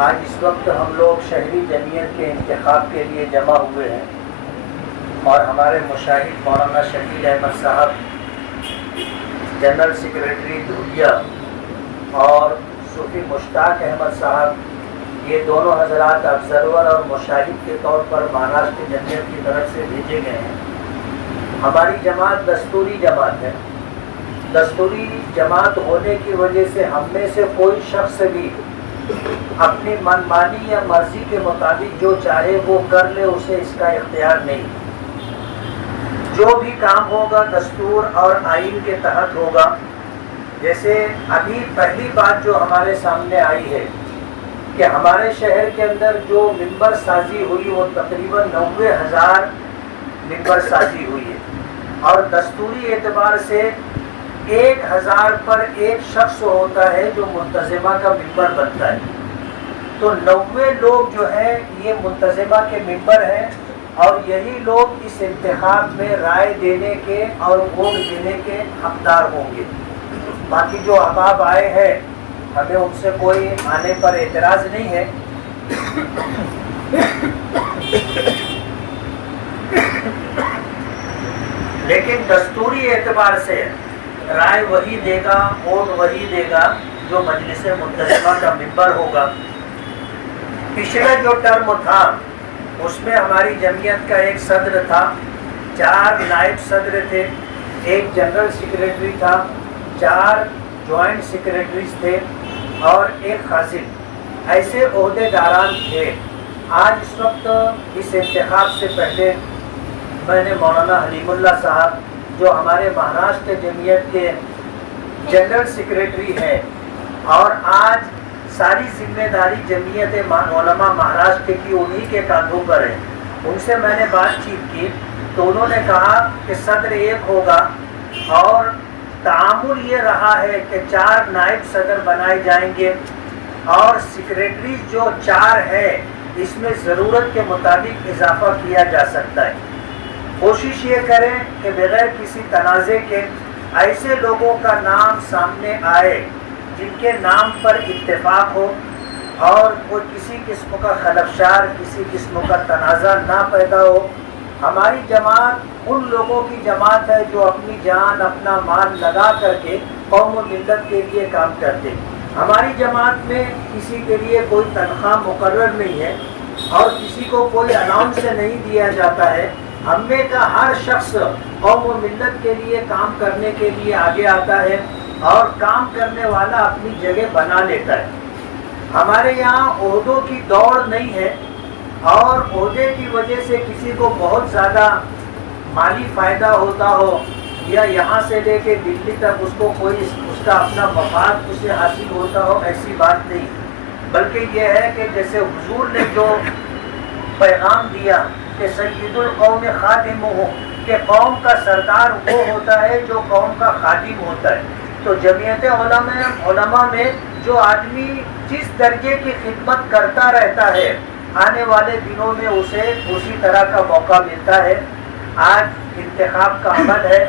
آج اس وقت ہم لوگ شہری جمعیت کے انتخاب کے لیے جمع ہوئے ہیں اور ہمارے مشاہد مولانا شکیل احمد صاحب جنرل سیکریٹری دھولیا اور صوفی مشتاق احمد صاحب یہ دونوں حضرات آبزرور اور مشاہد کے طور پر مہاراشٹر جمعیت کی طرف سے بھیجے گئے ہیں۔ ہماری جماعت دستوری جماعت ہے۔ دستوری جماعت ہونے کی وجہ سے ہم میں سے کوئی شخص بھی اپنی من مانی یا مرضی کے مطابق جو چاہے وہ کر لے، اسے اس کا اختیار نہیں۔ جو بھی کام ہوگا دستور اور آئین کے تحت ہوگا۔ جیسے ابھی پہلی بات جو ہمارے سامنے آئی ہے کہ ہمارے شہر کے اندر جو ممبر سازی ہوئی وہ تقریباً 90,000 ممبر سازی ہوئی ہے، اور دستوری اعتبار سے 1,000 پر ایک شخص ہوتا ہے جو منتظمہ کا ممبر بنتا ہے۔ تو 90 لوگ جو ہیں یہ منتظمہ کے ممبر ہیں، اور یہی لوگ اس انتخاب میں رائے دینے کے اور ووٹ دینے کے حقدار ہوں گے۔ باقی جو احباب آئے ہیں ہمیں ان سے کوئی آنے پر اعتراض نہیں ہے، لیکن دستوری اعتبار سے رائے وہی دے گا، ووٹ وہی دے گا جو مجلس منتظمہ کا ممبر ہوگا۔ پچھلا جو ٹرم تھا اس میں ہماری جمعیت کا ایک صدر تھا، 4 نائب صدر تھے، ایک جنرل سیکریٹری تھا، 4 جوائنٹ سیکریٹریز تھے اور ایک خازن، ایسے عہدے داران تھے۔ آج اس وقت اس انتخاب سے پہلے میں نے مولانا حلیم اللہ صاحب جو ہمارے مہاراشٹر جمعیت کے جنرل سیکریٹری ہیں اور آج ساری ذمہ داری جمعیت علماء مہاراشٹر کی انہی کے کاندھوں پر ہے، ان سے میں نے بات چیت کی تو انہوں نے کہا کہ صدر ایک ہوگا، اور تعامل یہ رہا ہے کہ 4 نائب صدر بنائے جائیں گے، اور سیکریٹریز جو 4 ہے اس میں ضرورت کے مطابق اضافہ کیا جا سکتا ہے۔ کوشش یہ کریں کہ بغیر کسی تنازع کے ایسے لوگوں کا نام سامنے آئے جن کے نام پر اتفاق ہو اور کوئی کسی قسم کا خلفشار، کسی قسم کا تنازع نہ پیدا ہو۔ ہماری جماعت ان لوگوں کی جماعت ہے جو اپنی جان اپنا مال لگا کر کے قوم و ملت کے لیے کام کرتے۔ ہماری جماعت میں کسی کے لیے کوئی تنخواہ مقرر نہیں ہے اور کسی کو کوئی الاؤنس نہیں دیا جاتا ہے۔ ہم میں کا ہر شخص قوم و ملت کے لیے کام کرنے کے لیے آگے آتا ہے اور کام کرنے والا اپنی جگہ بنا لیتا ہے۔ ہمارے یہاں عہدوں کی دوڑ نہیں ہے، اور عہدے کی وجہ سے کسی کو بہت زیادہ مالی فائدہ ہوتا ہو یا یہاں سے لے کے دلی تک اس کو کوئی اس کا اپنا مفاد اسے حاصل ہوتا ہو، ایسی بات نہیں، بلکہ یہ ہے کہ جیسے حضور نے جو پیغام دیا کہ سید القوم خادمہ، کہ قوم کا سردار وہ ہوتا ہے جو قوم کا خادم ہوتا ہے۔ تو جمعیت علماء میں جو آدمی جس درجے کی خدمت کرتا رہتا ہے آنے والے دنوں میں اسے اسی طرح کا موقع ملتا ہے۔ آج انتخاب کا عمل ہے،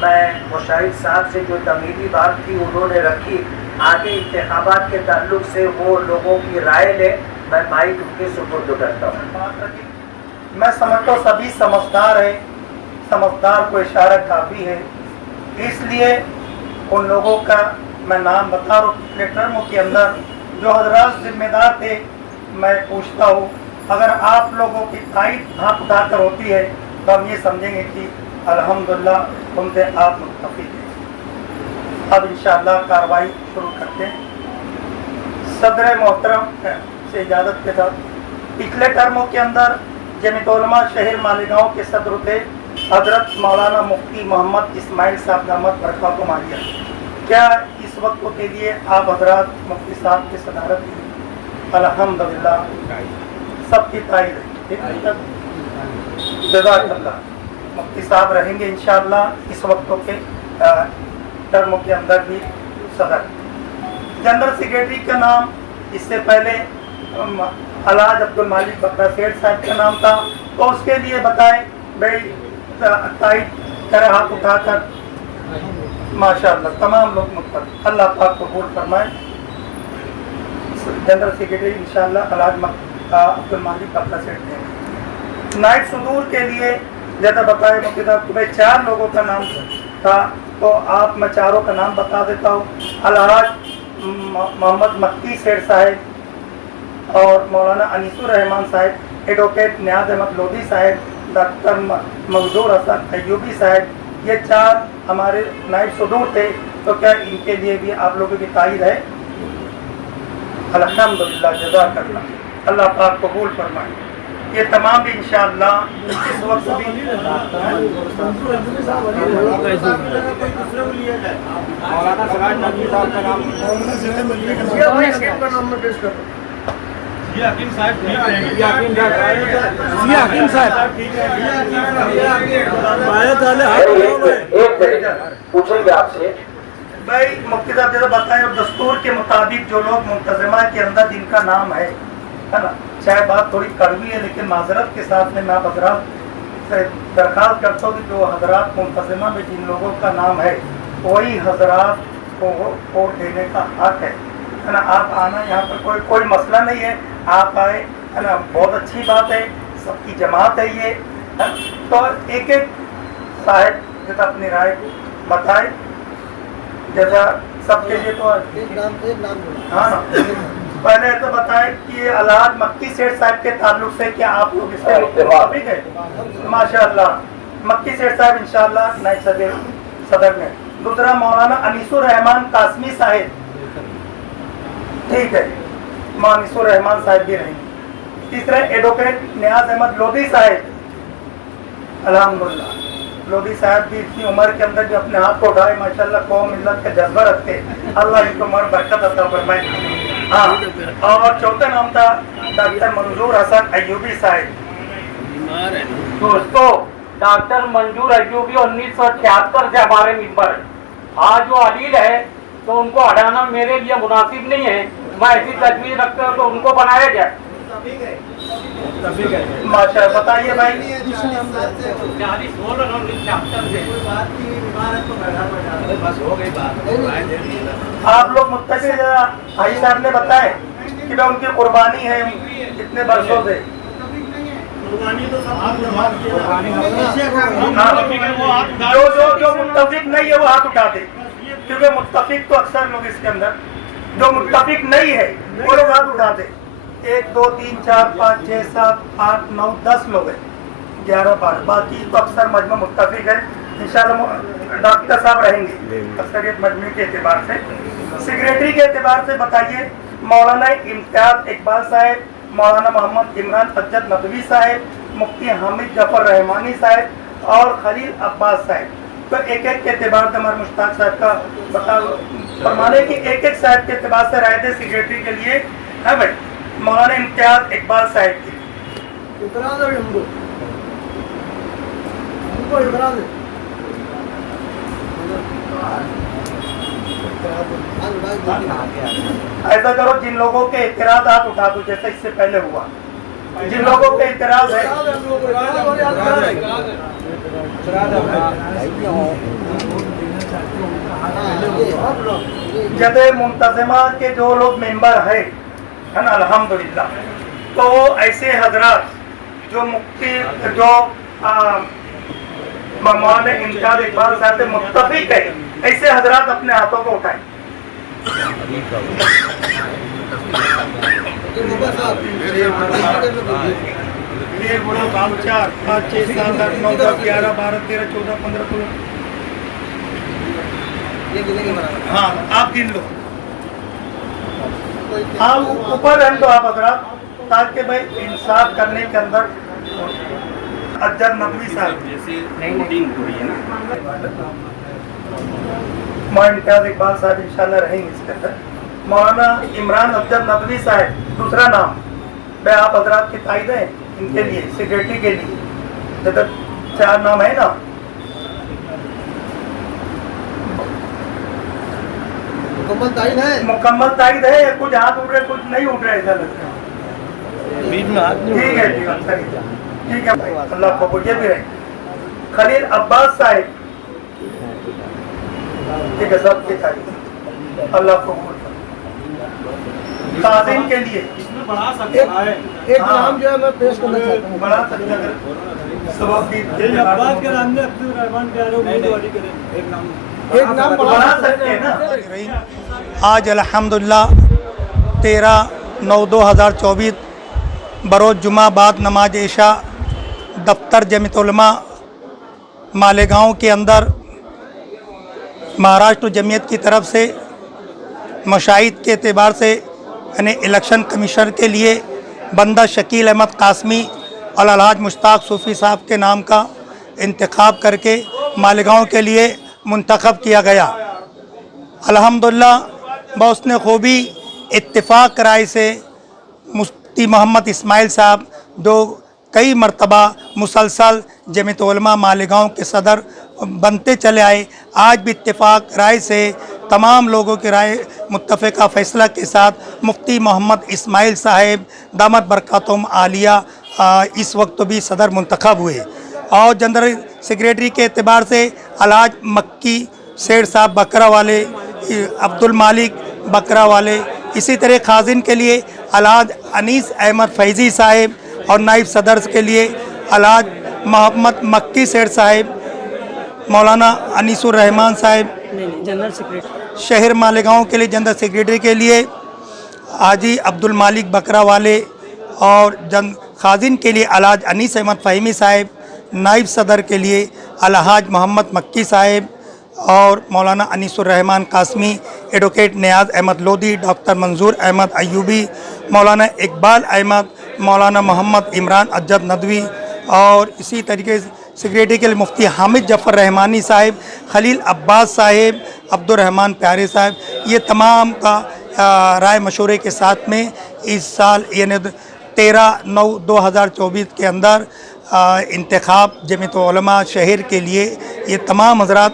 میں مشاہد صاحب سے جو تمہیدی بات تھی انہوں نے رکھی، آگے انتخابات کے تعلق سے وہ لوگوں کی رائے لے، میں مائک ان کے سپرد کرتا ہوں۔ میں سمجھتا ہوں سبھی سمجھدار ہیں، سمجھدار کو اشارہ کافی ہے، اس لیے ان لوگوں کا میں نام بتا رہا ہوں۔ پچھلے ٹرموں کے اندر جو حضرات ذمہ دار تھے، میں پوچھتا ہوں اگر آپ لوگوں کی تائید ہاتھ اٹھا کر ہوتی ہے تو ہم یہ سمجھیں گے کہ الحمدللہ تم سے آپ متفق ہیں۔ اب انشاءاللہ کارروائی شروع کرتے ہیں۔ صدر محترم سے اجازت کے ساتھ، پچھلے ٹرموں کے اندر جمعیت علماء شہر مالیگاؤں کے صدر تھے حضرت مولانا مفتی محمد اسماعیل صاحب دامت برکاتہم عالیہ۔ کیا اس وقت کے لیے آپ حضرات مفتی صاحب کی صدارت کی؟ الحمدللہ سب کی تائید ہے۔ جزاک اللہ۔ مفتی صاحب رہیں گے انشاءاللہ اس وقتوں کے ٹرموں کے اندر بھی صدر۔ جنرل سیکریٹری کا نام اس سے پہلے الحاج عبد المالک بکرا سیٹھ صاحب کا نام تھا، تو اس کے لیے بتائیں بھائی تائید کرے ہاتھ اٹھا کر۔ ماشاءاللہ تمام لوگ متفق، اللہ پاک قبول فرمائے۔ जनरल सेक्रेटरी इंशाल्लाह अलाज अब्दुल मालिक बक्का सेठ हैं। नाइट सुदूर के लिए जैसा बताया मुफ्ती साहब तुम्हें 4 लोगों का नाम था, तो आप मैं चारों का नाम बता देता हूँ। अलहाज मोहम्मद मक्की सेठ साहब और मौलाना अनीसुर रहमान साहब, एडवोकेट नियाज अहमद लोधी साहब, डॉक्टर मंजूर हसन अयूबी साहब, ये 4 हमारे नाइट सुदूर थे। तो क्या इनके लिए भी आप लोगों की तारीफ है? अल्हम्दुलिल्लाह, जज़ाकल्लाह, अल्लाह पाक कबूल फरमाए। ये तमाम भी इंशाअल्लाह इस वक्त भी पूछेंगे आपसे भाई मुफ्ती साहब जैसा बताएं, और दस्तूर के मुताबिक जो लोग मुंतज़िमा के अंदर जिनका नाम है ना, चाहे बात थोड़ी कड़वी है लेकिन माजरत के साथ में मैं आप हजरात से दरख्वास्त करता हूँ कि जो हजरात मुंतज़िमा में जिन लोगों का नाम है वही हजरात को वोट देने का हक है ना। आप आना, यहाँ पर कोई मसला नहीं है, आप आए है ना, बहुत अच्छी बात है, सबकी जमात है ये। तो एक एक साहब जैसा अपनी राय बताए, जैसा सबके लिए तो हाँ ना। पहले तो बताएं कि ये अलहाज मक्की सेठ साहब के ताल्लुक से क्या आप लोग इससे मुताबिक है? माशाअल्लाह, मक्की सेठ साहब इंशाअल्लाह नाइब सदर में। दूसरा मौलाना अनीसुर रहमान कासमी साहिब, ठीक है, अनीसुर रहमान साहिब भी रहेंगे। तीसरा एडवोकेट नियाज अहमद लोधी साहिब, अल्हम्दुलिल्लाह, लोधी साहब भी इतनी उम्र के अंदर जो अपने हाथ को उठाए, माशाअल्लाह, कौम मिल्लत का जज्बा रखते, अल्लाह इनको उम्र बरकत अता फरमाए। हाँ, और चौथा नाम था डॉक्टर मंजूर हसन अयूबी साहब। दोस्तों, डॉक्टर मंजूर अयूबी 1976 से हमारे मेंबर है। आज जो अलील है तो उनको हटाना मेरे लिए मुनासिब नहीं है। मैं ऐसी तजवीज रखता हूँ तो उनको बनाया जाए। माशा, बताइए भाई। 40 बोल रहा हूँ, 76 से। बस हो गई बात। आप लोग मुत्तकी भाई साहब ने बताए कि भाई उनकी कुर्बानी है इतने वर्षों से। जो मुत्तफिक नहीं है वो हाथ उठा दे, क्योंकि मुत्तफिक तो अक्सर लोग इसके अंदर, जो मुत्तफिक नहीं है वो लोग हाथ उठा दे। 1 2 3 4 5 6 7 8 9 10 लोग हैं, 11 12, बाकी तो अक्सर मजमा मुत्तफिक है। इंशाल्लाह डॉक्टर साहब रहेंगे अक्सरियत मजमे के एतबार से। सेक्रेटरी के एतबार से बताइए, मौलाना इम्तियाज इकबाल साहब, मौलाना मोहम्मद इमरान अज्जद नदवी साहब, मुफ्ती हामिद जफर रहमानी साहब और खलील अब्बास साहब। तो एक एक के एतबार से हमारे मुश्ताक साहब का बता फरमाने की एक एक साहब के एतबार से राय दे सेक्रेटरी के लिए है भाई। मौलाना इम्तियाज इकबाल साहब की ऐसा करो, जिन लोगों के इतराज आप उठा दो, जैसे इससे पहले हुआ। जिन लोगों के इतराज है जैसे मुंतज़िमा के जो लोग मेंबर है ना, अल्हम्दुलिल्लाह, तो ऐसे हजरात जो मुफ्ती जो मौलाना इम्तियाज इकबाल साहब से मुत्तफिक है, ऐसे हजरात अपने हाथों को उठाएं। एक बोलो, 4 5 6 7 8 9 10 11 12 13 14 15 16। हाँ, आप गिन लो। हाँ, ऊपर रहने दो आप हजरात, ताकि भाई इंसाफ करने के अंदर। अज्जद नदवी साहब, मौलाना इम्तियाज इकबाल साहब इंशाल्लाह रहेंगे इसके अंदर। मौलाना इमरान अज्जद नदवी साहब, दूसरा नाम, मैं आप हजरात की तायद है इनके लिए, सेक्रेटरी के लिए। जब 4 नाम है ना, मुकम्मल तायद है, कुछ हाथ उठ रहे कुछ नहीं उठ रहे, ऐसा लगता है। ठीक है, ठीक है भाई, अल्लाह को ये भी रहे। खलील अब्बास साहब, ठीक है, सब की तारीफ, अल्लाह को खाजिन के लिए एक नाम जो है मैं पेश करना चाहता हूँ। बढ़ा सकते हैं अगर सबक की अब्बास के नाम में अब्दुल रहमान प्यारे उम्मीदवारी करें। एक नाम बढ़ा सकते हैं ना। आज अल्हम्दुलिल्लाह 13/9/2024 बरोज़ जुमा बाद नमाज इशा दफ्तर जमीयत उलमा मालेगांव के अंदर महाराष्ट्र जमीयत की तरफ से मशाहिद के एतबार से यानी इलेक्शन कमीशन के लिए बंदा शकील अहमद कासमी और अलहाज मुश्ताक सूफ़ी साहब के नाम का इंतखाब करके मालेगांव के लिए मुंतखब किया गया। अल्हम्दुलिल्लाह बहुस्न खूबी इत्तिफ़ाक़ राय से मुफ्ती मोहम्मद इस्माइल साहब जो कई मरतबा मुसलसल जमीयत उलमा मालेगांव के सदर बनते चले आए, आज भी इत्तिफ़ाक़ राय से तमाम लोगों की राय मुत्तफ़िक़ा फ़ैसला के साथ मुफ्ती मोहम्मद इस्माइल साहब दामत बरकातुम आलिया इस वक्त भी सदर मुंतखब हुए। और जनरल सेक्रेटरी के एतबार से अलहाज मक्की शेर साहब बकरा वाले, अब्दुल मालिक बकरा वाले, इसी तरह खाजिन के लिए अलहाज अनीस अहमद फैज़ी साहब और नाइब सदर के लिए अलहाज मोहम्मद मक्की शेर साहब, मौलाना अनीसुर रहमान साहब जनरल सेक्रेटरी शहर मालेगांव के लिए, जनरल सेक्रेटरी के लिए हाजी अब्दुल मालिक बकरा वाले और खाजिन के लिए अलहाज अनीस अहमद फ़हीमी साहब, नाइब सदर के लिए अलहाज मोहम्मद मक्की साहब और मौलाना अनीसुर रहमान कासमी, एडवोकेट नियाज़ अहमद लोधी, डॉक्टर मंजूर अहमद अयूबी, मौलाना इकबाल अहमद, मौलाना मोहम्मद इमरान अज्जद नदवी और इसी तरीके से सेक्रेटरी के लिए मुफ्ती हामिद जफ़र रहमानी साहब, खलील अब्बास साहब, अब्दुर्रहमान प्यारे साहब, ये तमाम का राय मशवरे के साथ में इस साल यानी 13/9/2024 के अंदर इंतखाब जमीयत उलमा शहर के लिए ये तमाम हज़रात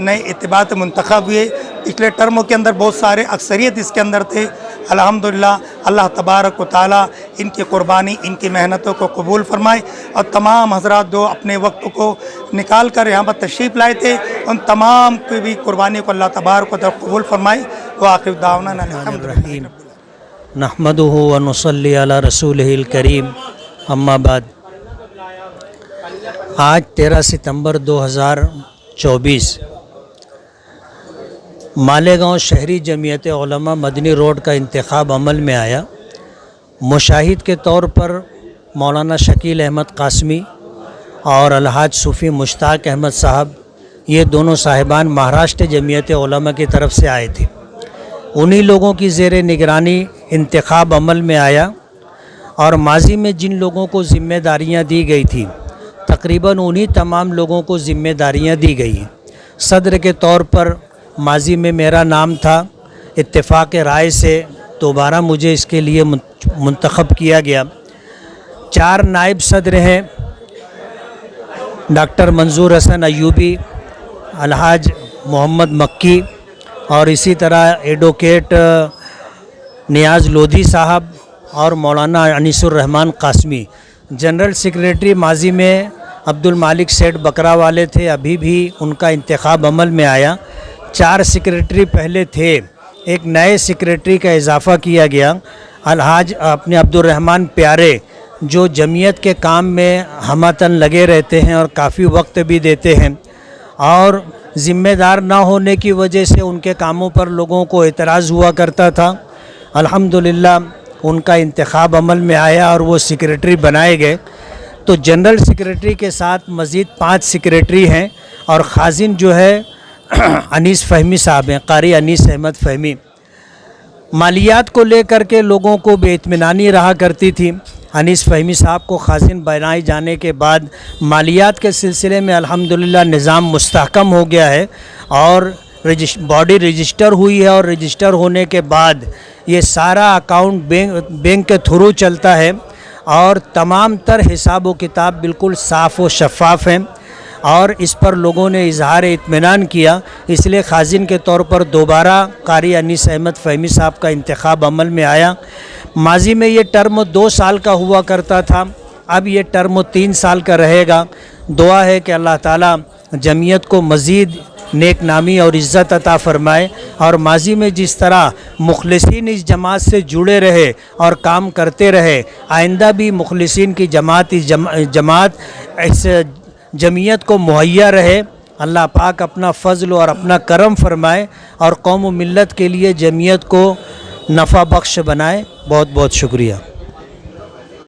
नए इत्तिबात मुंतखब हुए। पिछले टर्मों के अंदर बहुत सारे अक्सरियत इसके अंदर थे। अल्हम्दुलिल्लाह अल्लाह तबारक व तआला इनकी क़ुरबानी, इनकी मेहनतों को कबूल फरमाए और तमाम हज़रात जो अपने वक्त को निकाल कर यहाँ पर तशरीफ़ लाए थे उन तमाम की भी क़ुरबानी को अल्लाह तबारक व तआला कबूल फरमाए। व आखिर दावना अल्हम्दुलिल्लाह। नहमदुहु व नुसल्ली अला रसूलिहिल करीम, अम्मा बाद। आज 13 सितंबर 2024 मालेगांव शहरी जमीयत उलमा मदनी रोड का इंतखाब अमल में आया। मुशाहिद के तौर पर मौलाना शकील अहमद कासमी और अलहाज सूफ़ी मुश्ताक अहमद साहब, ये दोनों साहिबान महाराष्ट्र जमीयत उलमा की तरफ से आए थे। उन्हीं लोगों की ज़ेर निगरानी इंतखाब अमल में आया और माजी में जिन लोगों को ज़िम्मेदारियाँ दी गई थी तकरीबन उन्हीं तमाम लोगों को ज़िम्मेदारियाँ दी गई। सदर के तौर पर माजी में मेरा नाम था, इत्तेफाक राय से दोबारा मुझे इसके लिए मुंतखब किया गया। 4 नायब सदर हैं, डॉक्टर मंजूर हसन अयूबी, अलहाज मोहम्मद मक्की और इसी तरह एडवोकेट नियाज़ लोधी साहब और मौलाना अनीसुर रहमान कासमी। जनरल सेक्रेटरी माजी में अब्दुल मालिक सेठ बकरा वाले थे, अभी भी उनका इंतखाब अमल में आया। 4 सेक्रेटरी पहले थे, एक नए सेक्रेटरी का इजाफ़ा किया गया, अलहाज अपने अब्दुर्रहमान प्यारे, जो जमीयत के काम में हमतन लगे रहते हैं और काफ़ी वक्त भी देते हैं और ज़िम्मेदार ना होने की वजह से उनके कामों पर लोगों को एतराज़ हुआ करता था। अल्हम्दुलिल्लाह उनका इंतखाब अमल में आया और वो सेक्रेटरी बनाए गए। तो जनरल सेक्रेटरी के साथ मज़ीद 5 सेक्रेटरी हैं और खाजिन जो है अनीस फ़हीमी साहब हैं, कारी अनीस अहमद फ़हीमी। मालियात को लेकर के लोगों को बेइत्मीनानी रहा करती थी। अनीस फ़हीमी साहब को खाजिन बनाए जाने के बाद मालियात के सिलसिले में अल्हम्दुलिल्लाह निज़ाम मुस्तहकम हो गया है और बॉडी रजिस्टर हुई है और रजिस्टर होने के बाद ये सारा अकाउंट बैंक के थ्रू चलता है और तमाम तर हिसाब व किताब बिल्कुल साफ़ व शफ़ाफ़ हैं और इस पर लोगों ने इजहार इत्मीनान किया। इसलिए खाजिन के तौर पर दोबारा कारी अनीस अहमद फ़हीमी साहब का इंतखाब अमल में आया। माजी में ये टर्म 2 साल का हुआ करता था, अब ये टर्म 3 साल का रहेगा। दुआ है कि अल्लाह ताला जमीयत को मज़ीद नेक नामी और इज़्ज़त अता फ़रमाए, और माजी में जिस तरह मुखलिसीन इस जमात से जुड़े रहे और काम करते रहे, आइंदा भी मुखलिसीन की जमात इस जमीयत को मुहैया रहे। अल्लाह पाक अपना फ़ज़ल और अपना करम फ़रमाए और कौम व मिल्लत के लिए जमीयत को नफ़ा बख्श बनाए। बहुत बहुत शुक्रिया।